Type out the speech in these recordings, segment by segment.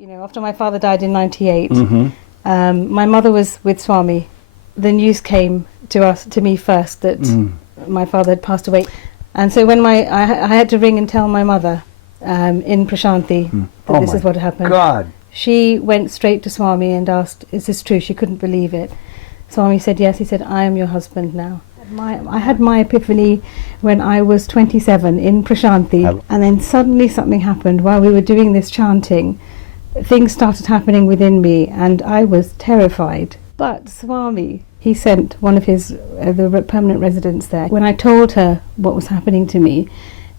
After my father died in '98, my mother was with Swami. The news came to me first that my father had passed away, and so when I had to ring and tell my mother in Prashanthi that this is what had happened. God. She went straight to Swami and asked, "Is this true?" She couldn't believe it. Swami said yes. He said, "I am your husband now." I had my epiphany when I was 27 in Prashanthi, and then suddenly something happened while we were doing this chanting. Things started happening within me, and I was terrified. But Swami, he sent one of his the permanent residents there. When I told her what was happening to me,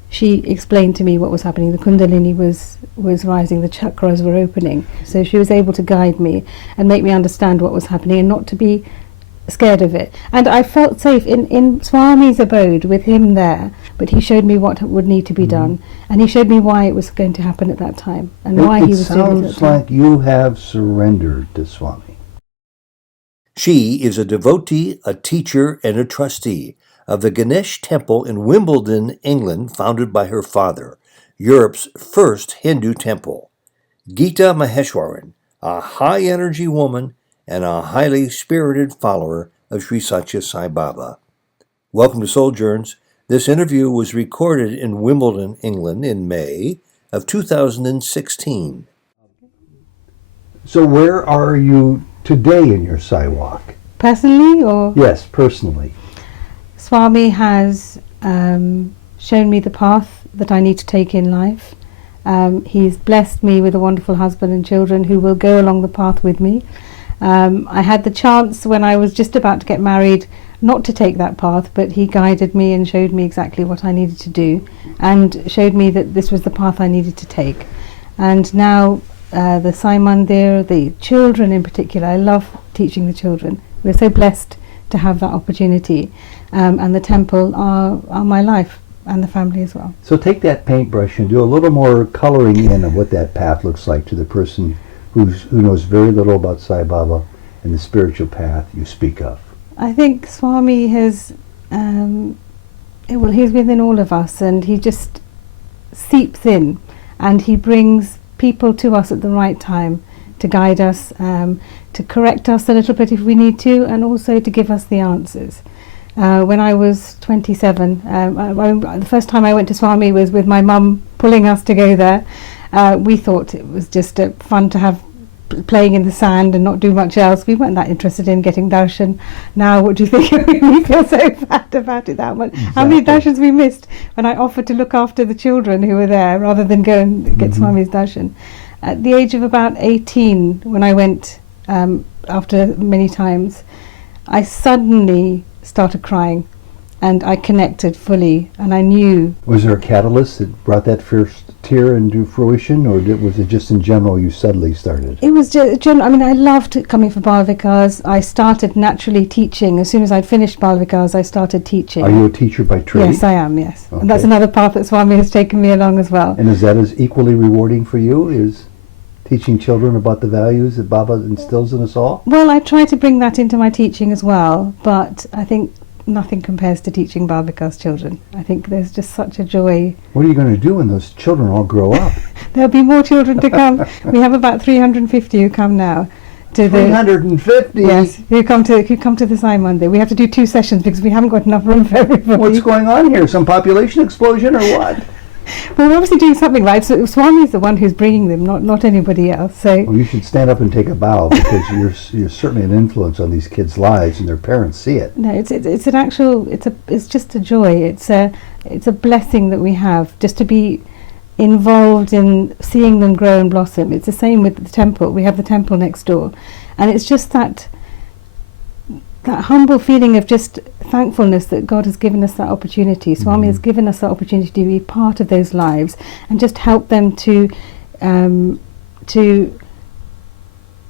she explained to me what was happening. The Kundalini was rising, the chakras were opening. So she was able to guide me and make me understand what was happening and not to be scared of it. And I felt safe in Swami's abode with him there, but he showed me what would need to be done, and he showed me why it was going to happen at that time and why he was doing it at that time. It sounds like you have surrendered to Swami. She is a devotee, a teacher, and a trustee of the Ganesh Temple in Wimbledon, England, founded by her father, Europe's first Hindu temple. Geeta Maheshwaran, a high-energy woman and a highly spirited follower of Sri Satya Sai Baba. Welcome to Souljourns. This interview was recorded in Wimbledon, England in May of 2016. So where are you today in your Sai walk? Personally, or? Yes, personally. Swami has shown me the path that I need to take in life. He's blessed me with a wonderful husband and children who will go along the path with me. I had the chance when I was just about to get married not to take that path, but he guided me and showed me exactly what I needed to do and showed me that this was the path I needed to take. And now the Sai Mandir, the children in particular, I love teaching the children. We're so blessed to have that opportunity, and the temple are my life and the family as well. So take that paintbrush and do a little more coloring in of what that path looks like to the person who knows very little about Sai Baba and the spiritual path you speak of. I think Swami has, he's within all of us, and he just seeps in, and he brings people to us at the right time to guide us, to correct us a little bit if we need to, and also to give us the answers. When I was 27, the first time I went to Swami was with my mum pulling us to go there. We thought it was just fun to have playing in the sand and not do much else. We weren't that interested in getting darshan. Now, what do you think? We feel so bad about it that much. Exactly. How many darshans we missed when I offered to look after the children who were there rather than go and get Swami's darshan. At the age of about 18, when I went after many times, I suddenly started crying, and I connected fully, and I knew. Was there a catalyst that brought that first tear into fruition, or was it just in general you suddenly started? It was general. I mean, I loved coming for Bal Vikas. I started naturally teaching. As soon as I'd finished Bal Vikas, I started teaching. Are you a teacher by trade? Yes, I am, yes. Okay. And that's another path that Swami has taken me along as well. And is that as equally rewarding for you, is teaching children about the values that Baba instills in us all? Well, I try to bring that into my teaching as well, but I think nothing compares to teaching Bal Vikas children. I think there's just such a joy. What are you going to do when those children all grow up? There'll be more children to come. We have about 350 who come now. 350? Yes, who come to the Sai Mandir. We have to do 2 sessions because we haven't got enough room for everybody. What's going on here? Some population explosion or what? Well, we're obviously doing something right. So Swami is the one who's bringing them, not anybody else. So well, you should stand up and take a bow because you're certainly an influence on these kids' lives, and their parents see it. No, it's just a joy. It's a blessing that we have just to be involved in seeing them grow and blossom. It's the same with the temple. We have the temple next door, and it's just that humble feeling of just thankfulness that God has given us that opportunity. Swami has given us that opportunity to be part of those lives and just help them to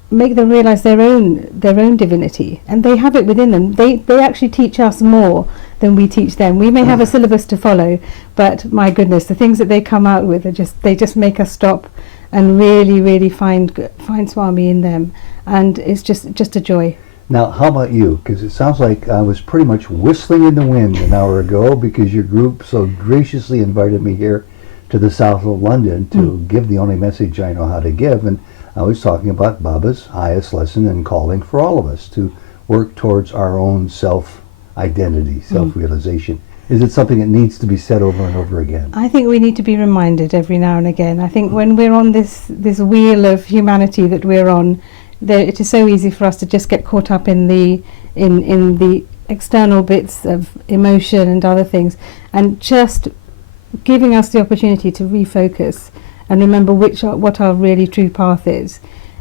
make them realize their own divinity, and they have it within them. They actually teach us more than we teach them. We may have a syllabus to follow, but my goodness, the things that they come out with they just make us stop and really find Swami in them, and it's just a joy. Now, how about you? Because it sounds like I was pretty much whistling in the wind an hour ago because your group so graciously invited me here to the south of London to give the only message I know how to give. And I was talking about Baba's highest lesson and calling for all of us to work towards our own self-identity, self-realization. Is it something that needs to be said over and over again? I think we need to be reminded every now and again. I think when we're on this wheel of humanity that we're on, it is so easy for us to just get caught up in the external bits of emotion and other things, and just giving us the opportunity to refocus and remember what our really true path is.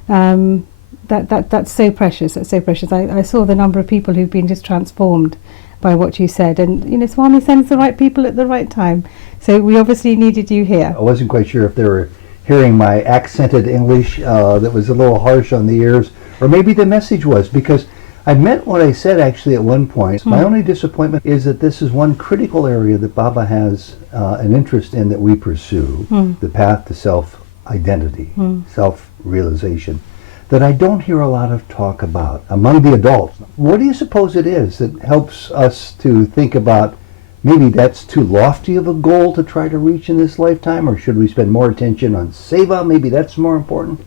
That's so precious. That's so precious. I saw the number of people who've been just transformed by what you said, and Swami sends the right people at the right time. So we obviously needed you here. I wasn't quite sure if they were hearing my accented English that was a little harsh on the ears, or maybe the message was, because I meant what I said actually at one point. My only disappointment is that this is one critical area that Baba has an interest in that we pursue, the path to self-identity, self-realization, that I don't hear a lot of talk about among the adults. What do you suppose it is that helps us to think about maybe that's too lofty of a goal to try to reach in this lifetime, or should we spend more attention on seva? Maybe that's more important.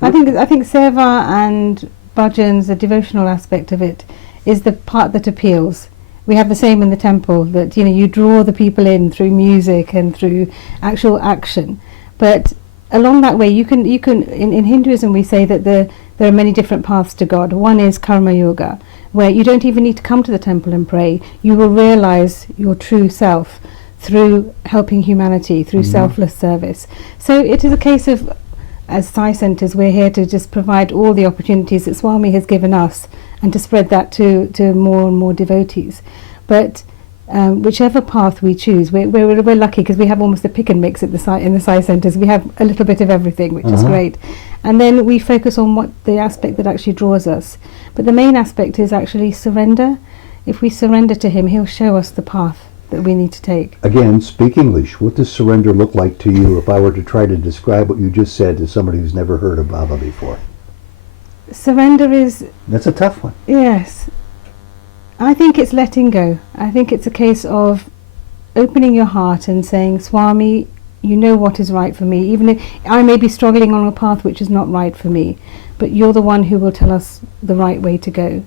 I think seva and bhajans, the devotional aspect of it, is the part that appeals. We have the same in the temple, that you draw the people in through music and through actual action. But along that way, you can in Hinduism we say that there are many different paths to God. One is karma yoga, where you don't even need to come to the temple and pray. You will realize your true self through helping humanity, through selfless service. So it is a case of, as Sai centers, we're here to just provide all the opportunities that Swami has given us and to spread that to more and more devotees. But whichever path we choose, we're lucky because we have almost a pick and mix in the Sai centers. We have a little bit of everything, which is great. And then we focus on what the aspect that actually draws us. But the main aspect is actually surrender. If we surrender to him, he'll show us the path that we need to take. Again, speak English. What does surrender look like to you if I were to try to describe what you just said to somebody who's never heard of Baba before? Surrender is... That's a tough one. Yes. I think it's letting go. I think it's a case of opening your heart and saying, Swami, you know what is right for me. Even if I may be struggling on a path which is not right for me, but you're the one who will tell us the right way to go.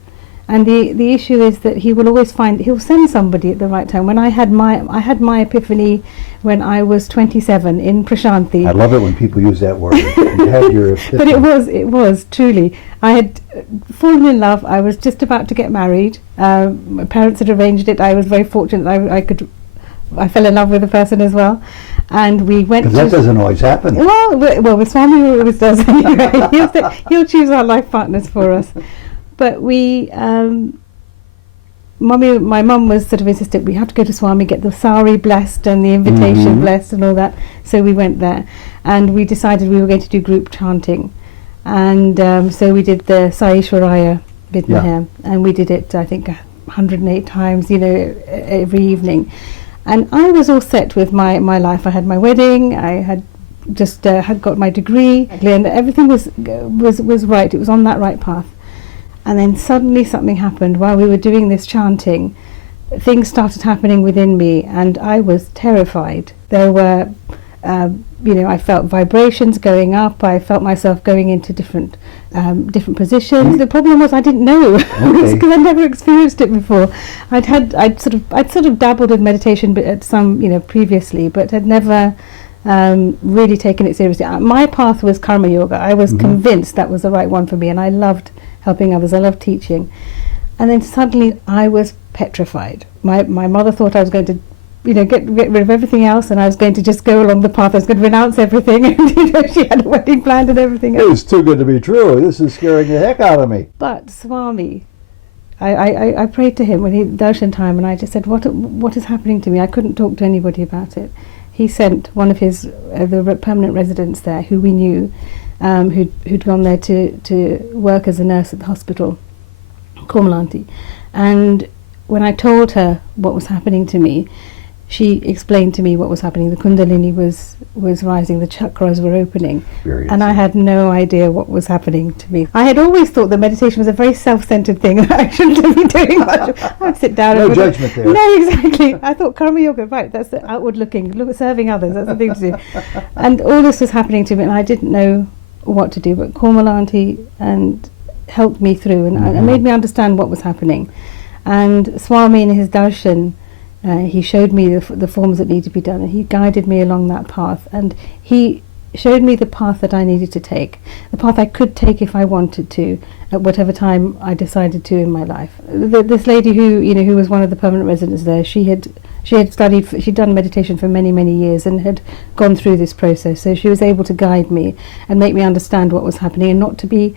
And the issue is that he will always he'll send somebody at the right time. When I had my epiphany when I was 27 in Prashanti. I love it when people use that word. You had your epiphany. But it was truly. I had fallen in love. I was just about to get married. My parents had arranged it. I was very fortunate that I fell in love with a person as well. And we went. Because that doesn't always happen. Well, with Swami it always does anyway. He'll choose our life partners for us. But my mum was sort of insistent, we have to go to Swami, get the sari blessed and the invitation blessed and all that. So we went there, and we decided we were going to do group chanting. And so we did the Sai Ishwaraya Vidmahem, and we did it, I think, 108 times, every evening. And I was all set with my life. I had my wedding, I had just had got my degree, and everything was right. It was on that right path. And then suddenly something happened while we were doing this chanting. Things started happening within me, and I was terrified. There were, I felt vibrations going up. I felt myself going into different positions. The problem was I didn't know because I'd never experienced it before. I'd sort of dabbled in meditation, but at some previously, but had never really taken it seriously. My path was karma yoga. I was convinced that was the right one for me, and I loved helping others. I loved teaching. And then suddenly I was petrified. My mother thought I was going to get rid of everything else, and I was going to just go along the path. I was going to renounce everything. And she had a wedding planned and everything else. It was too good to be true. This is scaring the heck out of me. But Swami, I prayed to him when he darshan time, and I just said, what is happening to me? I couldn't talk to anybody about it. He sent one of his the permanent residents there, who we knew, who'd gone there to work as a nurse at the hospital, Komalanti. And when I told her what was happening to me, she explained to me what was happening. The Kundalini was rising, the chakras were opening, and I had no idea what was happening to me. I had always thought that meditation was a very self-centered thing, and I shouldn't have been doing much. I'd sit down. No judgment there. No, exactly. I thought karma yoga, right? That's the outward looking, serving others. That's the thing to do. And all this was happening to me, and I didn't know what to do, but Kormal Auntie and helped me through and made me understand what was happening. And Swami in his darshan, he showed me the forms that need to be done, and he guided me along that path, and he showed me the path that I needed to take, the path I could take if I wanted to, at whatever time I decided to in my life. This lady who was one of the permanent residents there, she had studied, she'd done meditation for many, many years and had gone through this process, so she was able to guide me and make me understand what was happening and not to be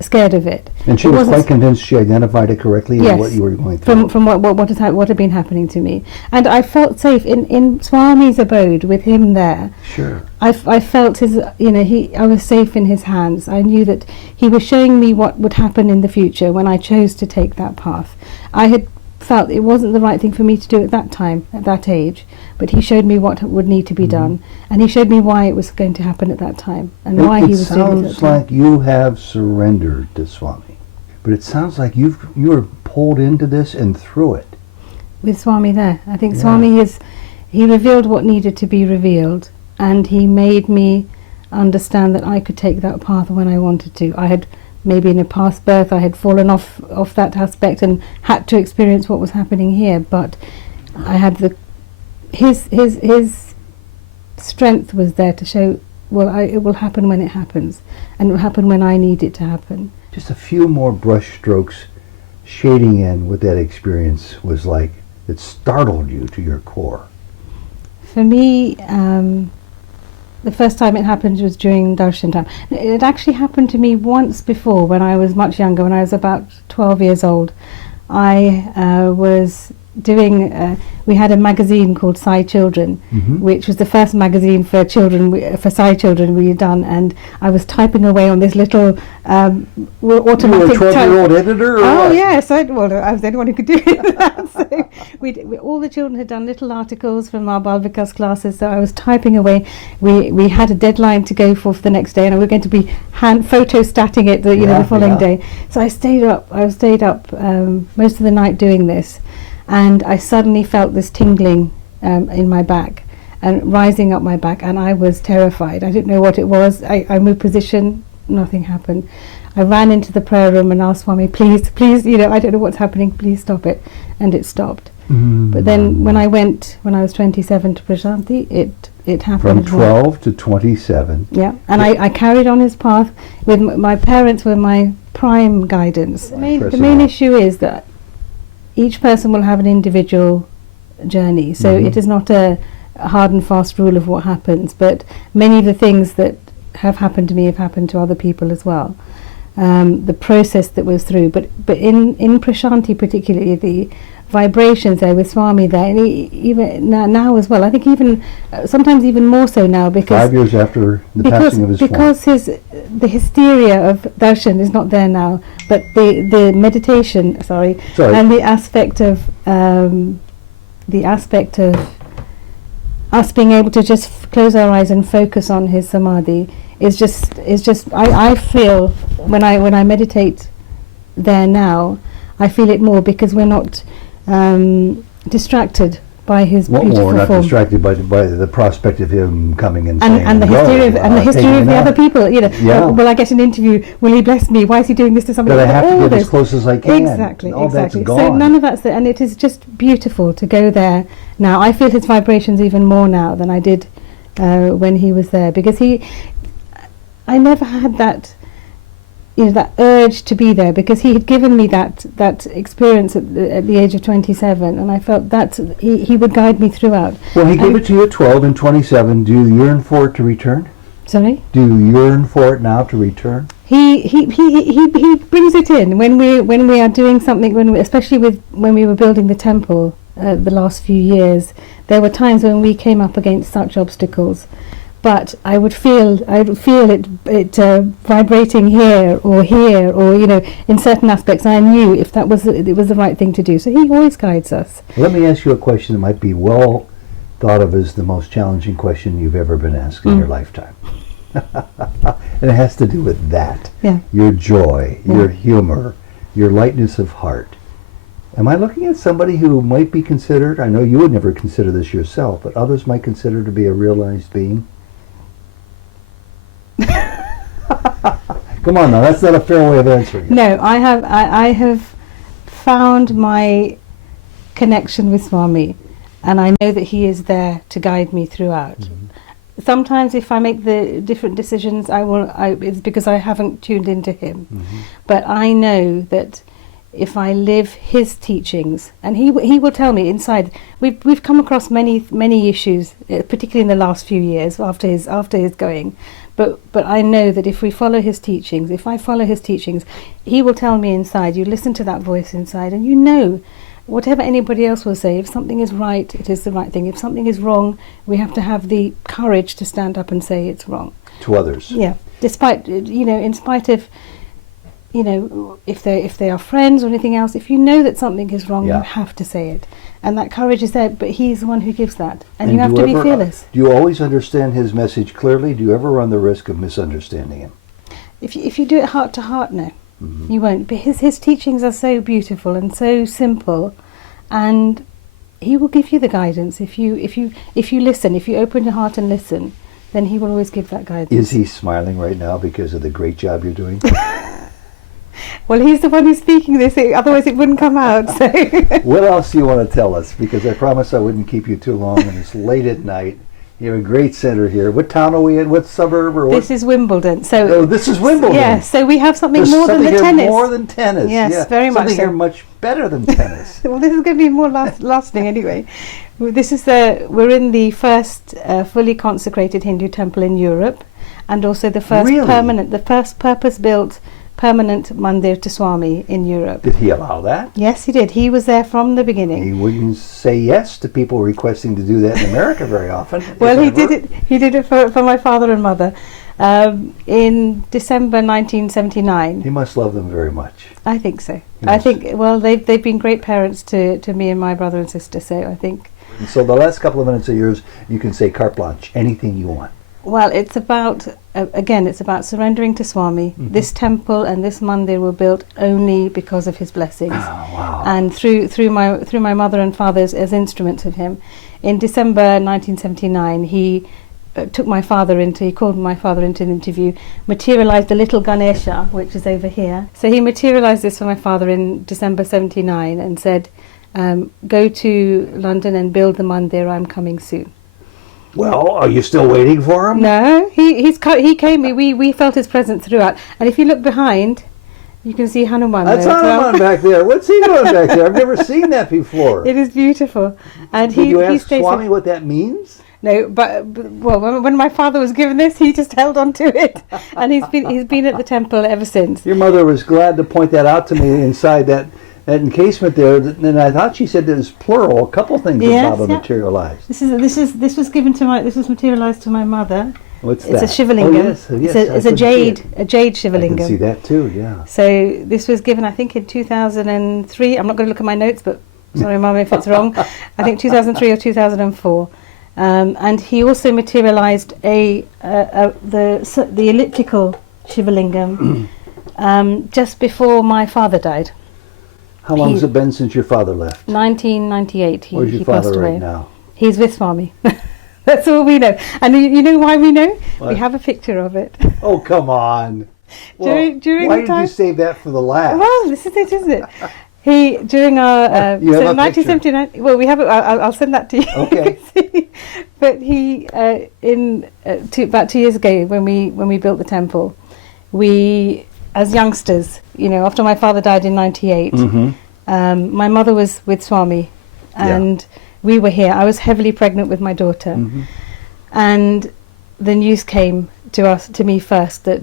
scared of it. And she was quite convinced she identified it correctly, yes, and what you were going through. From what had been happening to me. And I felt safe in Swami's abode with him there. Sure. I felt his, I was safe in his hands. I knew that he was showing me what would happen in the future when I chose to take that path. I had felt it wasn't the right thing for me to do at that time, at that age, but he showed me what would need to be done, and he showed me why it was going to happen at that time, and why he was doing it at that time. It sounds like you have surrendered to Swami, but it sounds like you were pulled into this and through it. With Swami there, I think Swami he revealed what needed to be revealed, and he made me understand that I could take that path when I wanted to. I had maybe in a past birth I had fallen off that aspect and had to experience what was happening here, but I had his strength was there to show, it will happen when it happens, and it will happen when I need it to happen. Just a few more brush strokes shading in what that experience was like that startled you to your core. For me, the first time it happened was during darshan time. It actually happened to me once before when I was much younger, when I was about 12 years old. I was doing, we had a magazine called Sai Children, which was the first magazine for children, for Sai children we had done, and I was typing away on this little automatic... You were a 12-year-old editor? Or what? Yes, I was the only one who could do that. So all the children had done little articles from our Bal Vikas classes, so I was typing away. We had a deadline to go for the next day, and we were going to be photostating it the following day. So I stayed up most of the night doing this. And I suddenly felt this tingling in my back and rising up my back, and I was terrified. I didn't know what it was. I moved position, nothing happened. I ran into the prayer room and asked Swami, please, I don't know what's happening, please stop it. And it stopped. But then when I was 27 to Prashanti, it happened. From 12 to 27. Yeah, and I carried on his path. With my parents were my prime guidance. The main issue is that each person will have an individual journey, so it is not a hard and fast rule of what happens, but many of the things that have happened to me have happened to other people as well. The process that was through, but in Prashanti particularly, the vibrations there with Swami there, and even now as well, I think even sometimes even more so now, because 5 years after the passing of his form. Because the hysteria of darshan is not there now, but the meditation, and the aspect of us being able to just close our eyes and focus on his samadhi is just I feel when I meditate there now, I feel it more, because we're not distracted by his beautiful form. We're not distracted by the prospect of him coming and saying, and the history of the other people. Will I get an interview? Will he bless me? Why is he doing this to somebody? But I have to get as close as I can. Exactly. That's gone. So none of that's there, and it is just beautiful to go there now. I feel his vibrations even more now than I did when he was there, because I never had that that urge to be there, because he had given me that experience at the age of 27, and I felt that he would guide me throughout. Well, he gave it to you at 12 and 27. Do you yearn for it to return? Sorry? Do you yearn for it now to return? He brings it in when we are doing something, especially when we were building the temple the last few years. There were times when we came up against such obstacles, but I would feel it vibrating here or in certain aspects. I knew if it was the right thing to do. So he always guides us. Let me ask you a question that might be well thought of as the most challenging question you've ever been asked in your lifetime. And it has to do with that. Yeah. Your joy, your humor, your lightness of heart. Am I looking at somebody who might be considered, I know you would never consider this yourself, but others might consider to be a realized being? Come on now, that's not a fair way of answering it. No, I have found my connection with Swami, and I know that he is there to guide me throughout. Mm-hmm. Sometimes if I make the different decisions, it's because I haven't tuned into him. Mm-hmm. But I know that if I live his teachings, and he will tell me inside. We've come across many issues, particularly in the last few years after his going. But I know that if we follow his teachings, if I follow his teachings, he will tell me inside. You listen to that voice inside, and you know, whatever anybody else will say, if something is right, it is the right thing. If something is wrong, we have to have the courage to stand up and say it's wrong To others. Yeah, despite in spite of. If they are friends or anything else, if you know that something is wrong, Yeah. you have to say it. And that courage is there, but he's the one who gives that. And you have to be fearless. Do you always understand his message clearly? Do you ever run the risk of misunderstanding him? If you do it heart to heart, no, Mm-hmm. you won't. But his teachings are so beautiful and so simple, and he will give you the guidance. If you listen, if you open your heart and listen, then he will always give that guidance. Is he smiling right now because of the great job you're doing? Well, he's the one who's speaking this, otherwise it wouldn't come out. So. What else do you want to tell us? Because I promised I wouldn't keep you too long, and it's late at night. You have a great center here. What town are we in? What suburb? Or what? This is Wimbledon. So Oh, this is Wimbledon. Yes, so we have something There's more something than the here tennis. More than tennis. Yes, yeah. very much Something so. here much better than tennis. Well, this is going to be more lasting anyway. This is we're in the first fully consecrated Hindu temple in Europe, and also the first Really? the first purpose-built permanent mandir to Swami in Europe. Did he allow that? Yes, he did. He was there from the beginning. He wouldn't say yes to people requesting to do that in America very often. Well, he did it. He did it for my father and mother in December 1979. He must love them very much. I think so. Yes. I think. Well, they've been great parents to me and my brother and sister. So I think. And so the last couple of minutes of yours, you can say carte blanche, anything you want. Well, it's about again, it's about surrendering to Swami. Mm-hmm. This temple and this mandir were built only because of his blessings, Oh, wow. and through my mother and father as instruments of him. In December 1979, he took my father into. He called my father into an interview. Materialized a little Ganesha, which is over here. So he materialized this for my father in December 79 and said, "Go to London and build the mandir. I'm coming soon." Well, are you still waiting for him? No, he came. We felt his presence throughout. And if you look behind, you can see Hanuman. That's there as well. Hanuman back there. What's he doing back there? I've never seen that before. It is beautiful. And Did you he ask stays. Swami what that means? No, but well, when my father was given this, he just held on to it, and he's been at the temple ever since. Your mother was glad to point that out to me inside that encasement there. And I thought she said that it was plural. A couple things that Yes, Baba yeah. materialized. This was given to my. This was materialized to my mother. What's It's that? a Shivalingam. Oh, yes, It's I a couldn't see jade it. a jade I can see Shivalingam. that too. Yeah. So this was given, I think, in 2003. I'm not going to look at my notes, but sorry, Mum, if it's wrong. I think 2003 or 2004. And he also materialized the elliptical Shivalingam just before my father died. How long has it been since your father left? 1998. Where's your he passed father away. right now? He's with Swami. That's all we know. And you know why we know? What? We have a picture of it. Oh, come on. During why the did time. you save that for the last? Well, this is it, isn't it? He during our You have so a 1979. Well, we have it. I'll send that to you. Okay. But he about 2 years ago when we built the temple, we as youngsters, after my father died in '98, Mm-hmm. my mother was with Swami, and we were here. I was heavily pregnant with my daughter, Mm-hmm. and the news came to me first that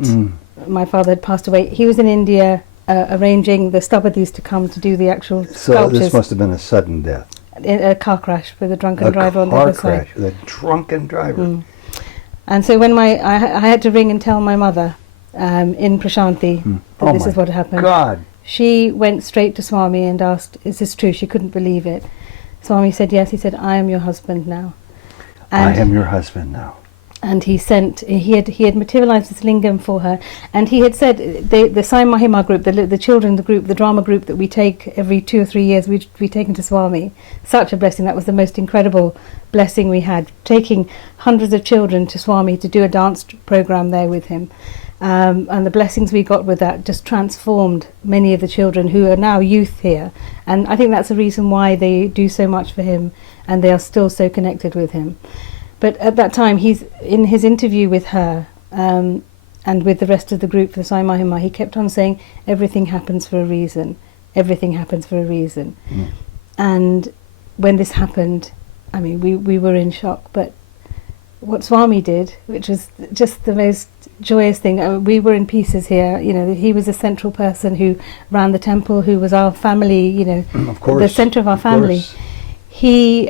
my father had passed away. He was in India arranging the Stabadis to come to do the actual So sculptures. this must have been a sudden death. In a car crash with a drunken driver on the car other side. crash with a drunken driver. And so when I had to ring and tell my mother in Prashanthi that Oh this my is what happened. God. She went straight to Swami and asked, "Is this true?" She couldn't believe it. Swami said, "Yes." He said, "I am your husband now." I am your husband now. And he had materialized this lingam for her, and he had said the Sai Mahima group, the children, the group, the drama group that we take every 2 or 3 years, we taken to Swami. Such a blessing. That was the most incredible blessing we had, taking hundreds of children to Swami to do a dance program there with him. And the blessings we got with that just transformed many of the children who are now youth here. And I think that's the reason why they do so much for him, and they are still so connected with him. But at that time, he's in his interview with her and with the rest of the group for the Sai Mahima, he kept on saying, everything happens for a reason. Everything happens for a reason. And when this happened, I mean, we were in shock. But what Swami did, which was just the most joyous thing, we were in pieces here. You know, he was a central person who ran the temple, who was our family, you know, of course, the center of our family. Course. He,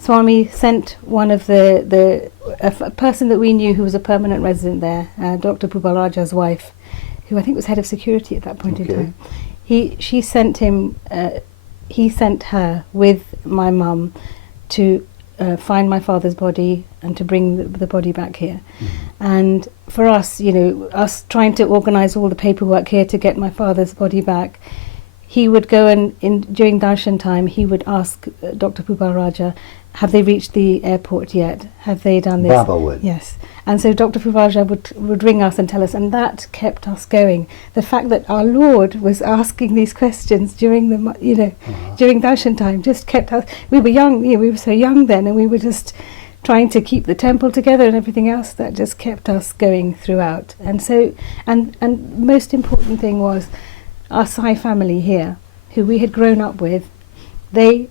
Swami sent one of a person that we knew who was a permanent resident there, Dr. Pubaraja's wife, who I think was head of security at that point in time. He sent her with my mum to find my father's body and to bring the body back here. And for us, you know, us trying to organise all the paperwork here to get my father's body back, he would go and during darshan time, he would ask Dr. Pubaraja, have they reached the airport yet? Have they done this? Baba would. Yes. And so Dr. Pubaraja would ring us and tell us, and that kept us going. The fact that our Lord was asking these questions during during darshan time just kept us. We were young, we were so young then, and we were just trying to keep the temple together and everything else. That just kept us going throughout. And so, and most important thing was our Sai family here, who we had grown up with. They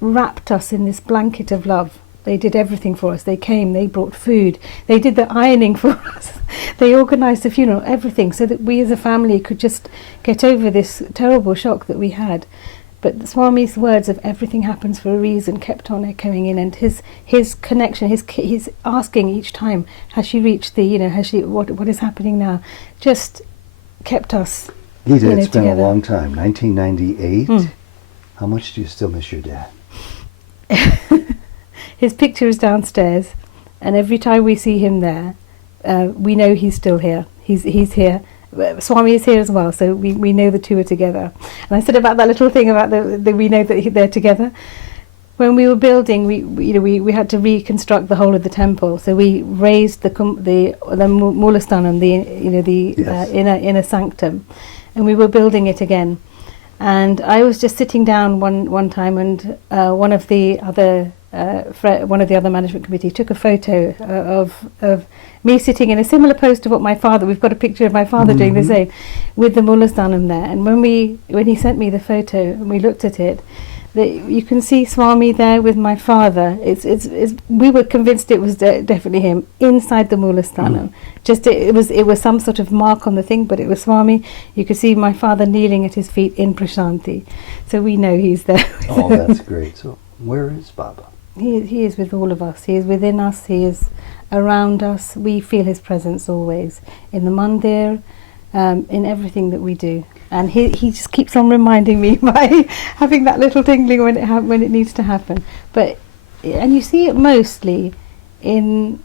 wrapped us in this blanket of love. They did everything for us. They came, they brought food, they did the ironing for us, they organised the funeral, everything, so that we as a family could just get over this terrible shock that we had. But Swami's words of everything happens for a reason kept on echoing in, and his connection, his asking each time, has she reached the, what is happening now, just kept us Geeta, it's been together. a long time, 1998. How much do you still miss your dad? His picture is downstairs, and every time we see him there, we know he's still here. He's here. Swami is here as well, so we know the two are together. And I said about that little thing about we know that they're together. When we were building, we had to reconstruct the whole of the temple. So we raised the Mulastanam, Yes. inner sanctum, and we were building it again. And I was just sitting down one time, and one of the other management committee took a photo of me sitting in a similar pose to what my father. We've got a picture of my father doing the same, with the Mulastanam there. And when he sent me the photo and we looked at it, you can see Swami there with my father. We were convinced it was definitely him inside the Mulastanam. Just it was some sort of mark on the thing, but it was Swami. You could see my father kneeling at his feet in Prashanti, so we know he's there. Oh, that's great. So where is Baba? He is with all of us. He is within us. He is around us. We feel his presence always in the mandir, in everything that we do. And he just keeps on reminding me by having that little tingling when it needs to happen. And you see it mostly in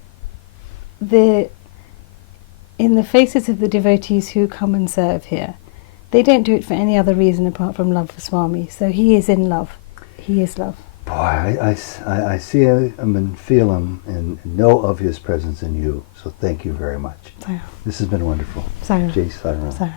the faces of the devotees who come and serve here. They don't do it for any other reason apart from love for Swami. So he is in love. He is love. Boy, I see him and feel him and know of his presence in you. So thank you very much. Sai. This has been wonderful. Sai. Jai Sai Ram. Sai.